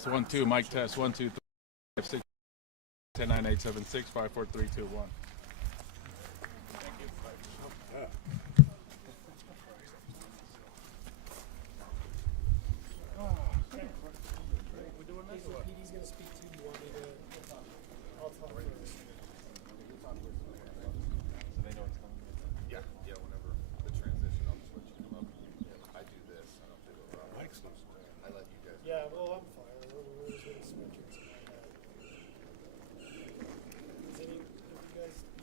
test 1 2. Mic test 1 2 3 5 6 10 9 8 7 6 5 4 3 2 1. Yeah, well, I'm fine. We're just gonna switch it. Does any of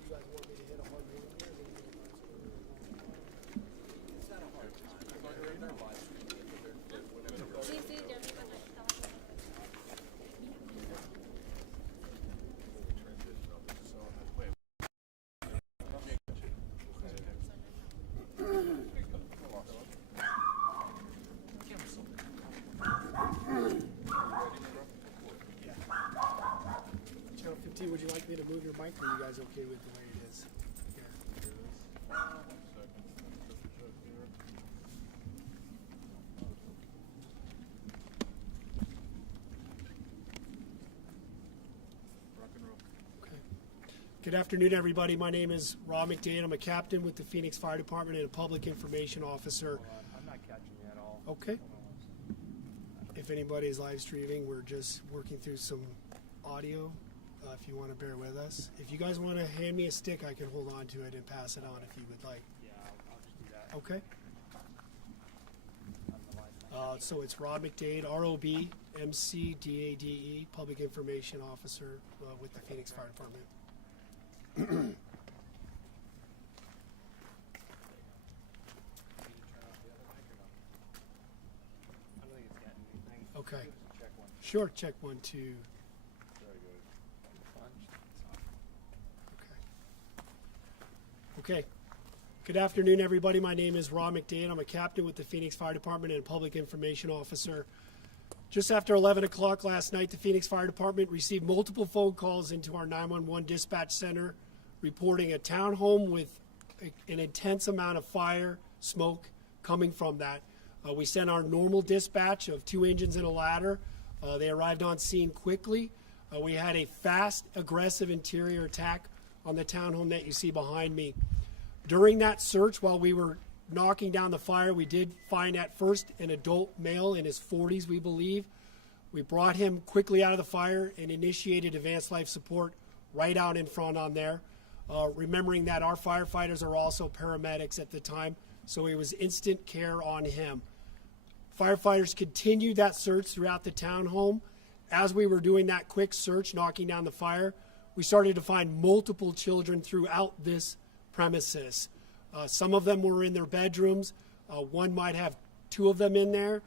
you guys want me to hit a hard move here? It's not a hard time. Sí, sí, ya vi cuando estaba. Channel 15, would you like me to move your mic, or are you guys okay with the way it is? Okay. Good afternoon, everybody. My name is Rob McDade. I'm a captain with the Phoenix Fire Department and a public information officer. I'm not catching you at all. Okay. If anybody's live streaming, we're just working through some audio. If you want to bear with us. If you guys want to hand me a stick, I can hold on to it and pass it on if you would like. Yeah, I'll just do that. Okay. On the line. So it's Rob McDade, ROB, MCDADE, Public Information Officer with the Phoenix Fire Department. I don't think it's getting anything. Okay. Give us a check one. Sure, check 1 2. Very good. Okay. Good afternoon, everybody. My name is Rob McDade. I'm a captain with the Phoenix Fire Department and a public information officer. Just after 11 o'clock last night, the Phoenix Fire Department received multiple phone calls into our 911 dispatch center reporting a townhome with an intense amount of fire, smoke coming from that. We sent our normal dispatch of 2 engines and a ladder. They arrived on scene quickly. We had a fast, aggressive interior attack on the townhome that you see behind me. During that search, while we were knocking down the fire, we did find at first an adult male in his 40s, we believe. We brought him quickly out of the fire and initiated advanced life support right out in front on there. Remembering that our firefighters are also paramedics at the time, so it was instant care on him. Firefighters continued that search throughout the townhome. As we were doing that quick search, knocking down the fire, we started to find multiple children throughout this premises. Some of them were in their bedrooms. One might have 2 of them in there.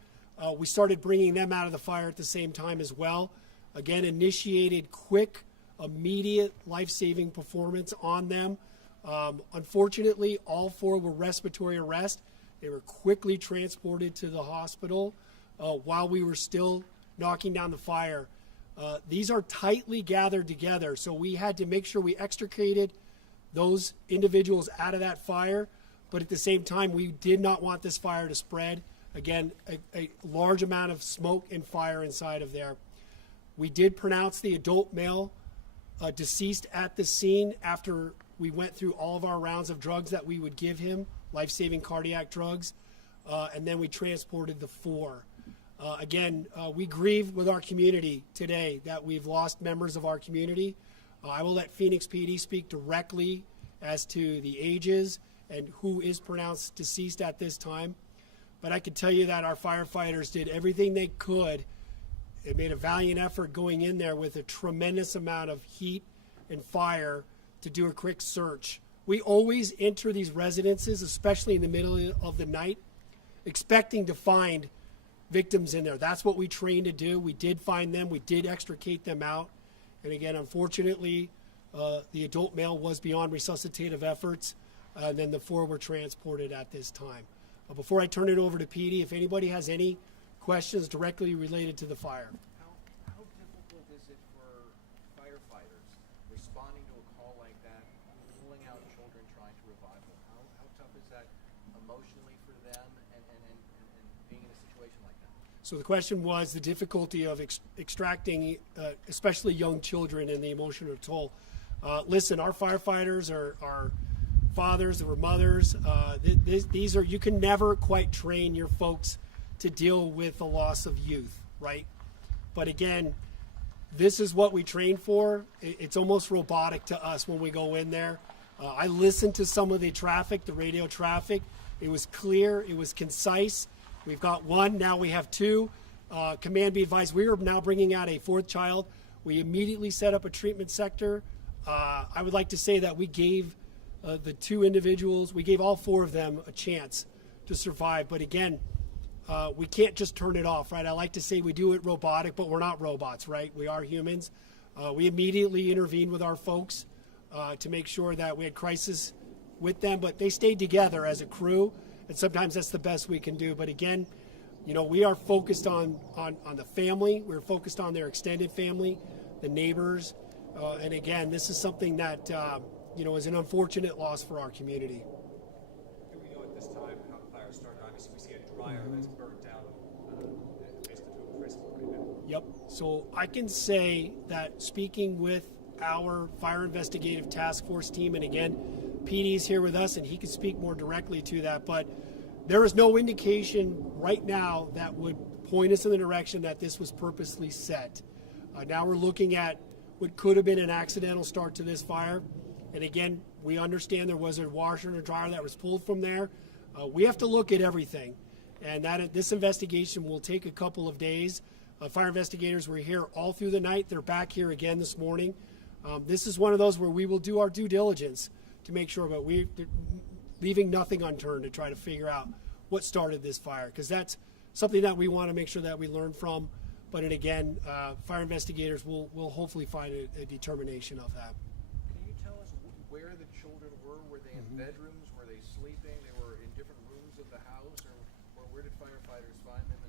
We started bringing them out of the fire at the same time as well. Again, initiated quick, immediate life-saving performance on them. Unfortunately, all 4 were respiratory arrest. They were quickly transported to the hospital while we were still knocking down the fire. These are tightly gathered together, so we had to make sure we extricated those individuals out of that fire, but at the same time, we did not want this fire to spread. Again, a large amount of smoke and fire inside of there. We did pronounce the adult male deceased at the scene after we went through all of our rounds of drugs that we would give him, life-saving cardiac drugs, and then we transported the 4. Again, we grieve with our community today that we've lost members of our community. I will let Phoenix PD speak directly as to the ages and who is pronounced deceased at this time. But I can tell you that our firefighters did everything they could. They made a valiant effort going in there with a tremendous amount of heat and fire to do a quick search. We always enter these residences, especially in the middle of the night, expecting to find victims in there. That's what we trained to do. We did find them. We did extricate them out. And again, unfortunately, the adult male was beyond resuscitative efforts, and then the 4 were transported at this time. Before I turn it over to PD, if anybody has any questions directly related to the fire. How difficult is it for firefighters responding to a call like that, pulling out children, trying to revive them? How tough is that emotionally for them and being in a situation like that? So the question was the difficulty of extracting, especially young children, and the emotional toll. Listen, our firefighters are fathers or mothers. These are, you can never quite train your folks to deal with the loss of youth, right? But again, this is what we train for. It's almost robotic to us when we go in there. I listened to some of the traffic, the radio traffic. It was clear, it was concise. We've got one, now we have two. Command be advised, we are now bringing out a fourth child. We immediately set up a treatment sector. I would like to say that we gave the two individuals, we gave all four of them a chance to survive. But again, we can't just turn it off, right? I like to say we do it robotic, but we're not robots, right? We are humans. We immediately intervened with our folks to make sure that we had crisis with them, but they stayed together as a crew, and sometimes that's the best we can do. But again, you know, we are focused on the family. We're focused on their extended family, the neighbors, and again, this is something that you know, is an unfortunate loss for our community. Do we know at this time how the fire started? Obviously, we see a dryer that's burnt down basically to a crisp right now. Yep. So I can say that speaking with our fire investigative task force team, and again, PD's here with us and he can speak more directly to that, but there is no indication right now that would point us in the direction that this was purposely set. Now we're looking at what could have been an accidental start to this fire. And again, we understand there was a washer and a dryer that was pulled from there. We have to look at everything. And that this investigation will take a couple of days. Fire investigators were here all through the night. They're back here again this morning. This is one of those where we will do our due diligence to make sure, but we're leaving nothing unturned to try to figure out what started this fire, because that's something that we want to make sure that we learn from. But and again, fire investigators will hopefully find a determination of that. Can you tell us where the children were? Were they in bedrooms? Were they sleeping? They were in different rooms of the house? Or where did firefighters find them?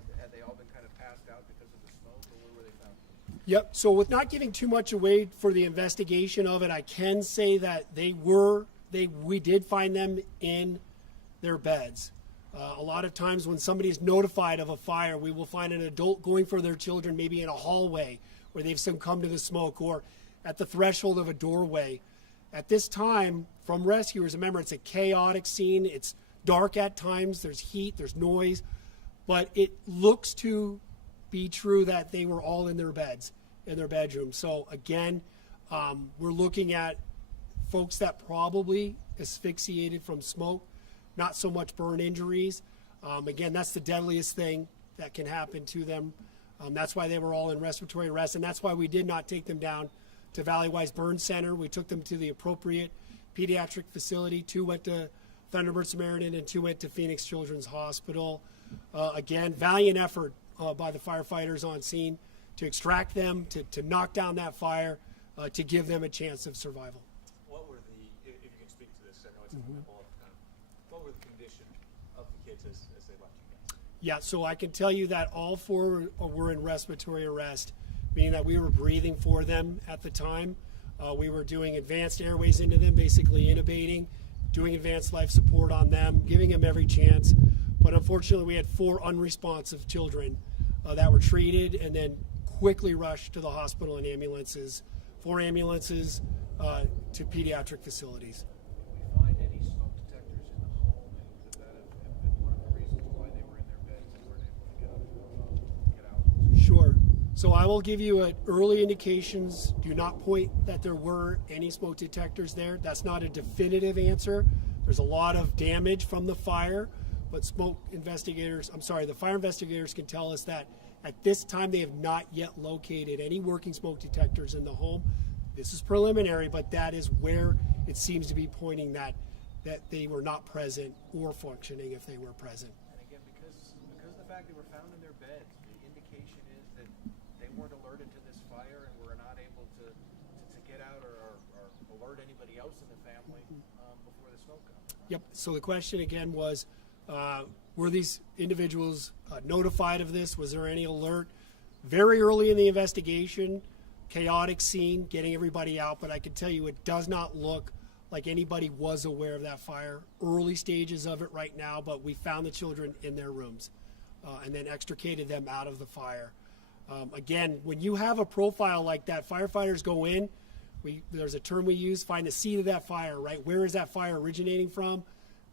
And had they all been kind of passed out because of the smoke? Or where were they found? Yep. So with not giving too much away for the investigation of it, I can say that we did find them in their beds. A lot of times when somebody is notified of a fire, we will find an adult going for their children maybe in a hallway where they've succumbed to the smoke, or at the threshold of a doorway. At this time, from rescuers, remember, it's a chaotic scene. It's dark at times. There's heat. There's noise. But it looks to be true that they were all in their beds, in their bedrooms. So again, we're looking at folks that probably asphyxiated from smoke, not so much burn injuries. Again, that's the deadliest thing that can happen to them. That's why they were all in respiratory arrest, and that's why we did not take them down to Valley Wise Burn Center. We took them to the appropriate pediatric facility. 2 went to Thunderbird Samaritan and 2 went to Phoenix Children's Hospital. Again, valiant effort by the firefighters on scene to extract them, to knock down that fire, to give them a chance of survival. What were the, if you can speak to this, I know it's a couple of time, what were the condition of the kids as they left you guys? Yeah, so I can tell you that all 4 were in respiratory arrest, meaning that we were breathing for them at the time. We were doing advanced airways into them, basically intubating, doing advanced life support on them, giving them every chance. But unfortunately, we had 4 unresponsive children that were treated and then quickly rushed to the hospital in ambulances, 4 ambulances to pediatric facilities. Did we find any smoke detectors in the home? And could that have been one of the reasons why they were in their beds and weren't able to get out? Sure. So I will give you early indications. Do not point that there were any smoke detectors there. That's not a definitive answer. There's a lot of damage from the fire, but the fire investigators can tell us that at this time they have not yet located any working smoke detectors in the home. This is preliminary, but that is where it seems to be pointing that they were not present or functioning if they were present. And again, because of the fact they were found in their beds, the indication is that they weren't alerted to this fire and were not able to get out or alert anybody else in the family before the smoke got there. Yep. So the question again was, were these individuals notified of this? Was there any alert? Very early in the investigation, chaotic scene, getting everybody out, but I can tell you it does not look like anybody was aware of that fire. Early stages of it right now, but we found the children in their rooms. and then extricated them out of the fire. Again, when you have a profile like that, firefighters go in. There's a term we use, find the seed of that fire, right? Where is that fire originating from?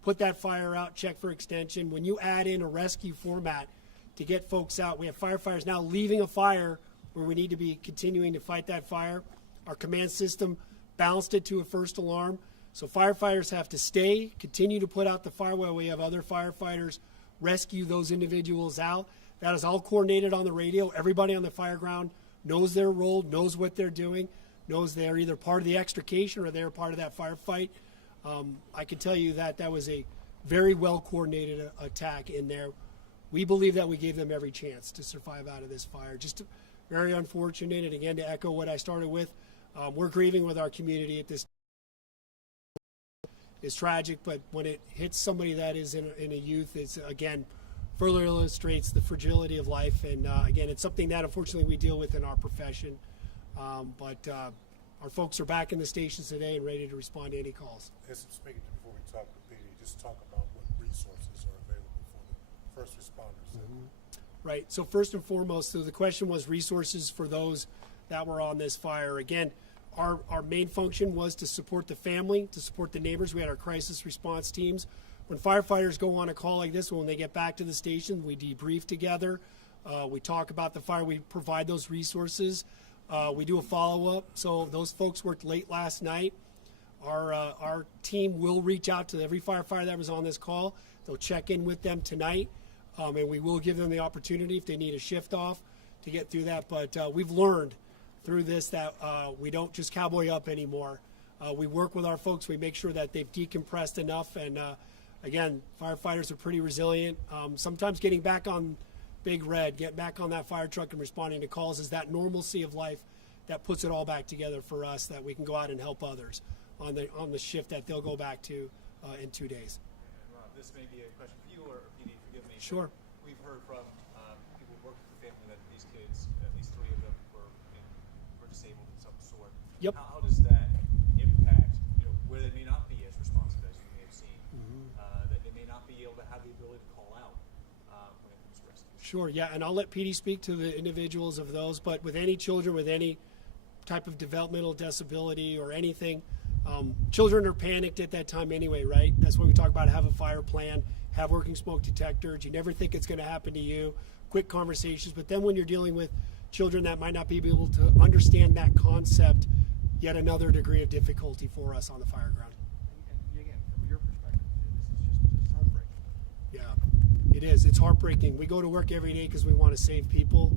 Put that fire out, check for extension. When you add in a rescue format to get folks out, we have firefighters now leaving a fire where we need to be continuing to fight that fire. Our command system bounced it to a first alarm. So firefighters have to stay, continue to put out the fire while we have other firefighters rescue those individuals out. That is all coordinated on the radio. Everybody on the fire ground knows their role, knows what they're doing, knows they're either part of the extrication or they're part of that firefight. I can tell you that was a very well coordinated attack in there. We believe that we gave them every chance to survive out of this fire. Just very unfortunate. And again, to echo what I started with, we're grieving with our community at this. It's tragic, but when it hits somebody that is in a youth, it's again further illustrates the fragility of life. And again, it's something that unfortunately we deal with in our profession. But our folks are back in the stations today and ready to respond to any calls. Yes, speaking to before we talk to PD, just talk about what resources are available for the first responders. Right. So first and foremost, so the question was resources for those that were on this fire. Again, our main function was to support the family, to support the neighbors. We had our crisis response teams. When firefighters go on a call like this, when they get back to the station, we debrief together. We talk about the fire. We provide those resources. We do a follow-up. So those folks worked late last night. Our team will reach out to every firefighter that was on this call. They'll check in with them tonight, and we will give them the opportunity if they need a shift off to get through that. But we've learned through this that we don't just cowboy up anymore. We work with our folks. We make sure that they've decompressed enough. And again, firefighters are pretty resilient. Sometimes getting back on Big Red, get back on that fire truck and responding to calls is that normalcy of life that puts it all back together for us, that we can go out and help others on the shift that they'll go back to in 2 days. Rob, this may be a question for you, or PD, forgive me. Sure. We've heard from people who work with the family that these kids, at least 3 of them, were disabled in some sort. Yep. How does that impact, where they may not be as responsive as you may have seen, that they may not be able to have the ability to call out when it comes to rescue? Sure, yeah, and I'll let PD speak to the individuals of those, but with any children with any type of developmental disability or anything, children are panicked at that time anyway, right? That's why we talk about have a fire plan, have working smoke detectors. You never think it's going to happen to you. Quick conversations, but then when you're dealing with children that might not be able to understand that concept, yet another degree of difficulty for us on the fire ground. And again, from your perspective, this is just heartbreaking. Yeah, it is. It's heartbreaking. We go to work every day because we want to save people.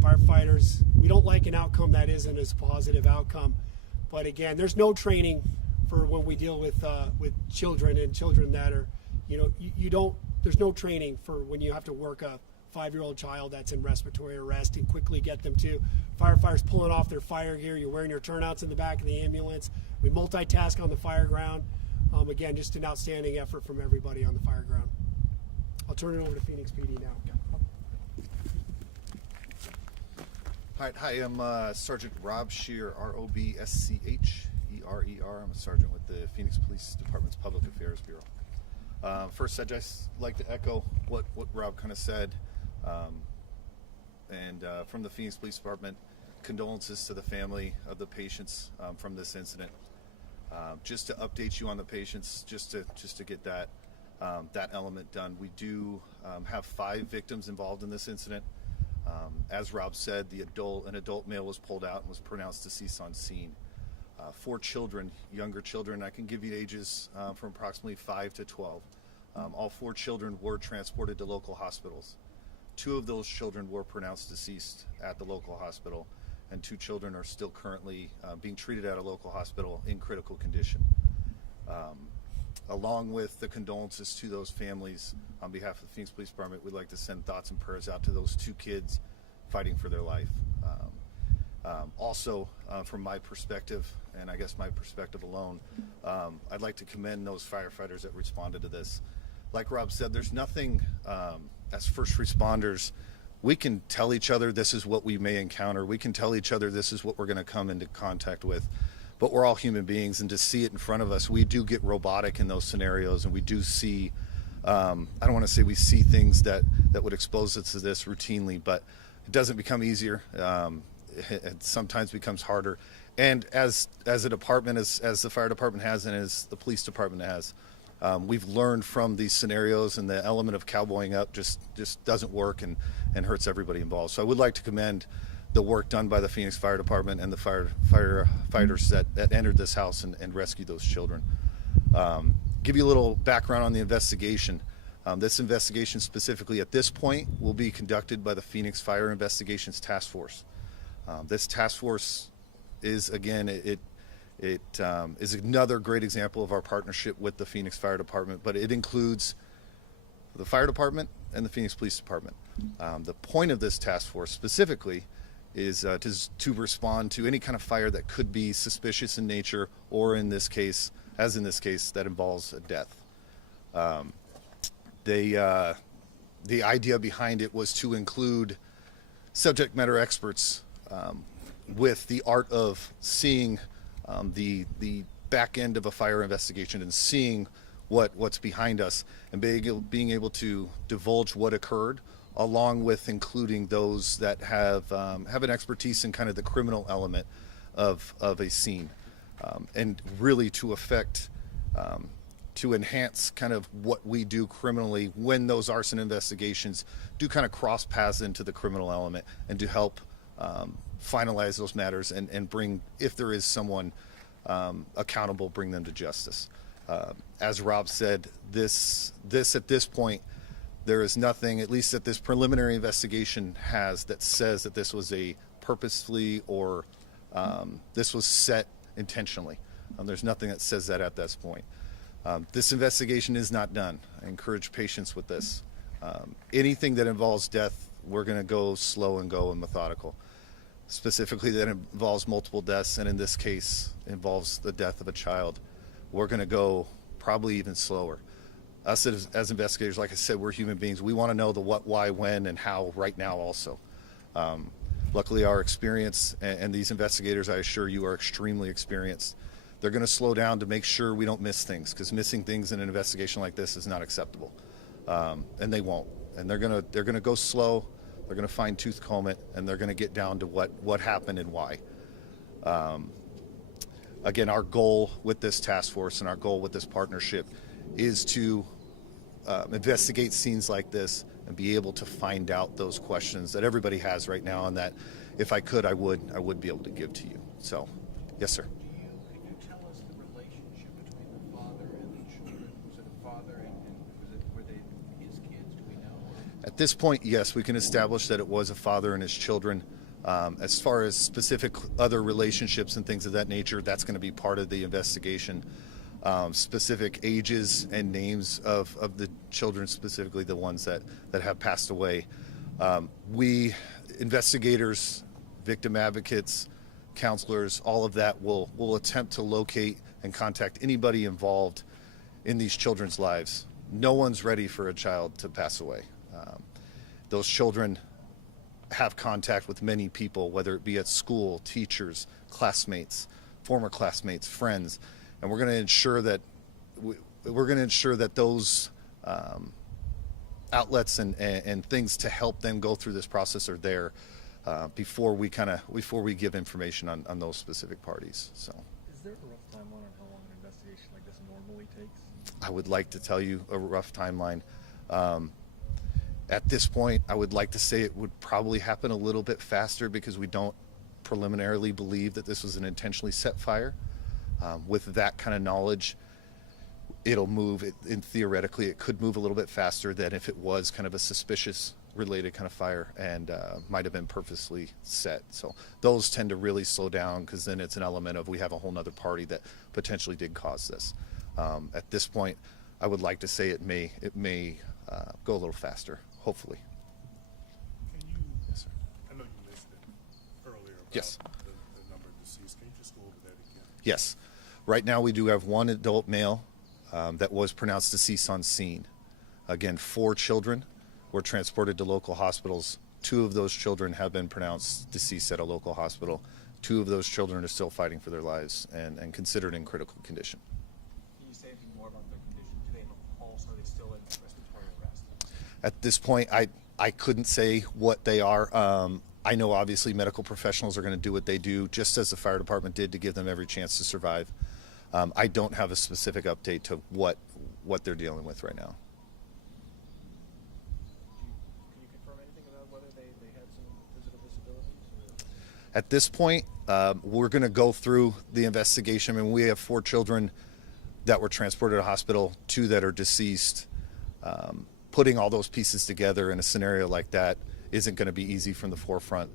Firefighters, we don't like an outcome that isn't as positive outcome. But again, there's no training for when we deal with children and children that are, you don't. There's no training for when you have to work a 5-year-old child that's in respiratory arrest and quickly get them to firefighters pulling off their fire gear. You're wearing your turnouts in the back of the ambulance. We multitask on the fire ground. Again, just an outstanding effort from everybody on the fire ground. I'll turn it over to Phoenix PD now. Hi, I'm Sergeant Rob Scheer, R-O-B-S-C-H-E-R-E-R. I'm a sergeant with the Phoenix Police Department's Public Affairs Bureau. First, I'd just like to echo what Rob kind of said. From the Phoenix Police Department, condolences to the family of the patients from this incident. Just to update you on the patients, just to get that element done, we do have 5 victims involved in this incident. As Rob said, an adult male was pulled out and was pronounced deceased on scene. 4 children, younger children, I can give you ages from approximately 5 to 12. All 4 children were transported to local hospitals. 2 of those children were pronounced deceased at the local hospital, and 2 children are still currently being treated at a local hospital in critical condition. Along with the condolences to those families, on behalf of the Phoenix Police Department, we'd like to send thoughts and prayers out to those 2 kids fighting for their life. Also, from my perspective, and I guess my perspective alone, I'd like to commend those firefighters that responded to this. Like Rob said, there's nothing, as first responders, we can tell each other this is what we may encounter. We can tell each other this is what we're going to come into contact with. But we're all human beings, and to see it in front of us, we do get robotic in those scenarios, and we do see I don't want to say we see things that would expose us to this routinely, but it doesn't become easier. It sometimes becomes harder. And as a department, as the fire department has and as the police department has, we've learned from these scenarios, and the element of cowboying up just doesn't work and hurts everybody involved. So I would like to commend the work done by the Phoenix Fire Department and the firefighters that entered this house and rescued those children. Give you a little background on the investigation. This investigation specifically at this point will be conducted by the Phoenix Fire Investigations Task Force. This task force is, again, it is another great example of our partnership with the Phoenix Fire Department, but it includes the fire department and the Phoenix Police Department. The point of this task force specifically is to respond to any kind of fire that could be suspicious in nature, or in this case, that involves a death. The idea behind it was to include subject matter experts with the art of seeing the back end of a fire investigation and seeing what's behind us, and being able to divulge what occurred, along with including those that have an expertise in kind of the criminal element of a scene, and really to enhance kind of what we do criminally when those arson investigations do kind of cross paths into the criminal element, and to help finalize those matters and bring, if there is someone accountable, bring them to justice. As Rob said, this at this point, there is nothing, at least that this preliminary investigation has, that says that this was a purposefully or this was set intentionally. There's nothing that says that at this point. This investigation is not done. I encourage patience with this. Anything that involves death, we're going to go slow and go and methodical. Specifically, that involves multiple deaths, and in this case, involves the death of a child, we're going to go probably even slower. Us as investigators, like I said, we're human beings. We want to know the what, why, when, and how right now also. Luckily, our experience, and these investigators, I assure you, are extremely experienced. They're going to slow down to make sure we don't miss things, because missing things in an investigation like this is not acceptable, and they won't. And they're going to go slow. They're going to fine tooth comb it, and they're going to get down to what happened and why. Again, our goal with this task force and our goal with this partnership is to investigate scenes like this and be able to find out those questions that everybody has right now, and that if I could, I would be able to give to you. So, yes, sir. Could you tell us the relationship between the father and the children? Was it a father and were they his kids? Do we know? At this point, yes, we can establish that it was a father and his children. As far as specific other relationships and things of that nature, that's going to be part of the investigation. Specific ages and names of the children, specifically the ones that have passed away. We, investigators, victim advocates, counselors, all of that will attempt to locate and contact anybody involved in these children's lives. No one's ready for a child to pass away. Those children have contact with many people, whether it be at school, teachers, classmates, former classmates, friends, and we're going to ensure that those outlets and things to help them go through this process are there before we give information on those specific parties. So, Is there a rough timeline on how long an investigation like this normally takes? I would like to tell you a rough timeline. At this point, I would like to say it would probably happen a little bit faster, because we don't preliminarily believe that this was an intentionally set fire. With that kind of knowledge, it'll move, and theoretically it could move a little bit faster than if it was kind of a suspicious related kind of fire and might have been purposely set. So those tend to really slow down, because then it's an element of we have a whole nother party that potentially did cause this. At this point, I would like to say it may go a little faster, hopefully. Can you, Yes, sir. I know you listed earlier about Yes. the number of deceased. Can you just go over that again? Yes. Right now we do have one adult male that was pronounced deceased on scene. Again, 4 children were transported to local hospitals. 2 of those children have been pronounced deceased at a local hospital. 2 of those children are still fighting for their lives and considered in critical condition. Can you say anything more about their condition? Do they have a pulse? Are they still in respiratory At this point, I couldn't say what they are. I know obviously medical professionals are going to do what they do, just as the fire department did, to give them every chance to survive. I don't have a specific update to what they're dealing with right now. Can you confirm anything about whether they had some physical disabilities? At this point, we're going to go through the investigation. I mean, we have 4 children that were transported to the hospital, 2 that are deceased. Putting all those pieces together in a scenario like that isn't going to be easy from the forefront.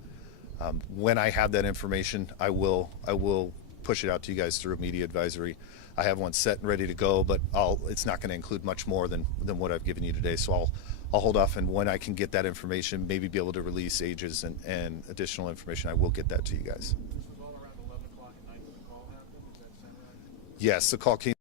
When I have that information, I will push it out to you guys through a media advisory. I have one set and ready to go, but it's not going to include much more than what I've given you today. So I'll hold off, and when I can get that information, maybe be able to release ages and additional information, I will get that to you guys. This was all around 11 o'clock at night when the call happened. Does that sound right? Yes, the call came.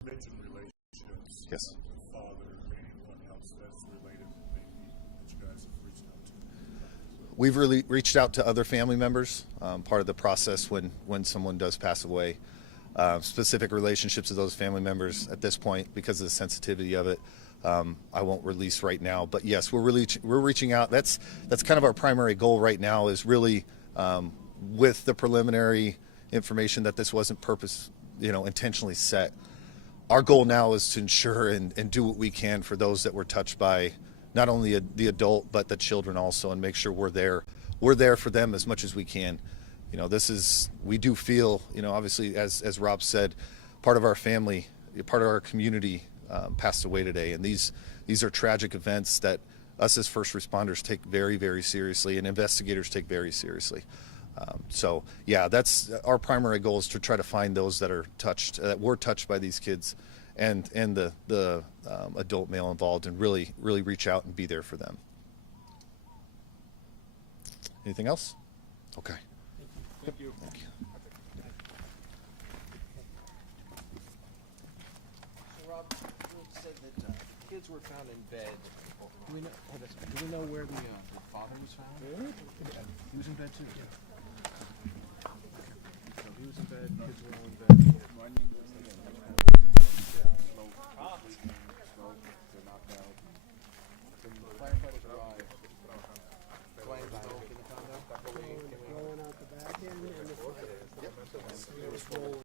You mentioned relationships. Yes. Father, anyone else that's related, maybe that you guys have reached out to. We've really reached out to other family members, part of the process when someone does pass away. Specific relationships of those family members at this point, because of the sensitivity of it, I won't release right now. But yes, we're reaching out. That's kind of our primary goal right now, is really with the preliminary information that this wasn't intentionally set. Our goal now is to ensure and do what we can for those that were touched by not only the adult but the children also, and make sure we're there for them as much as we can. We do feel, obviously, as Rob said, part of our family, part of our community passed away today, and these are tragic events that us as first responders take very, very seriously, and investigators take very seriously. So yeah, that's our primary goal, is to try to find those that were touched by these kids, and the adult male involved, and really reach out and be there for them. Anything else? Okay. Thank you. Thank you. So Rob, you said that kids were found in bed. Do we know where the father was found? He was in bed too. So he was in bed. Kids were all in bed.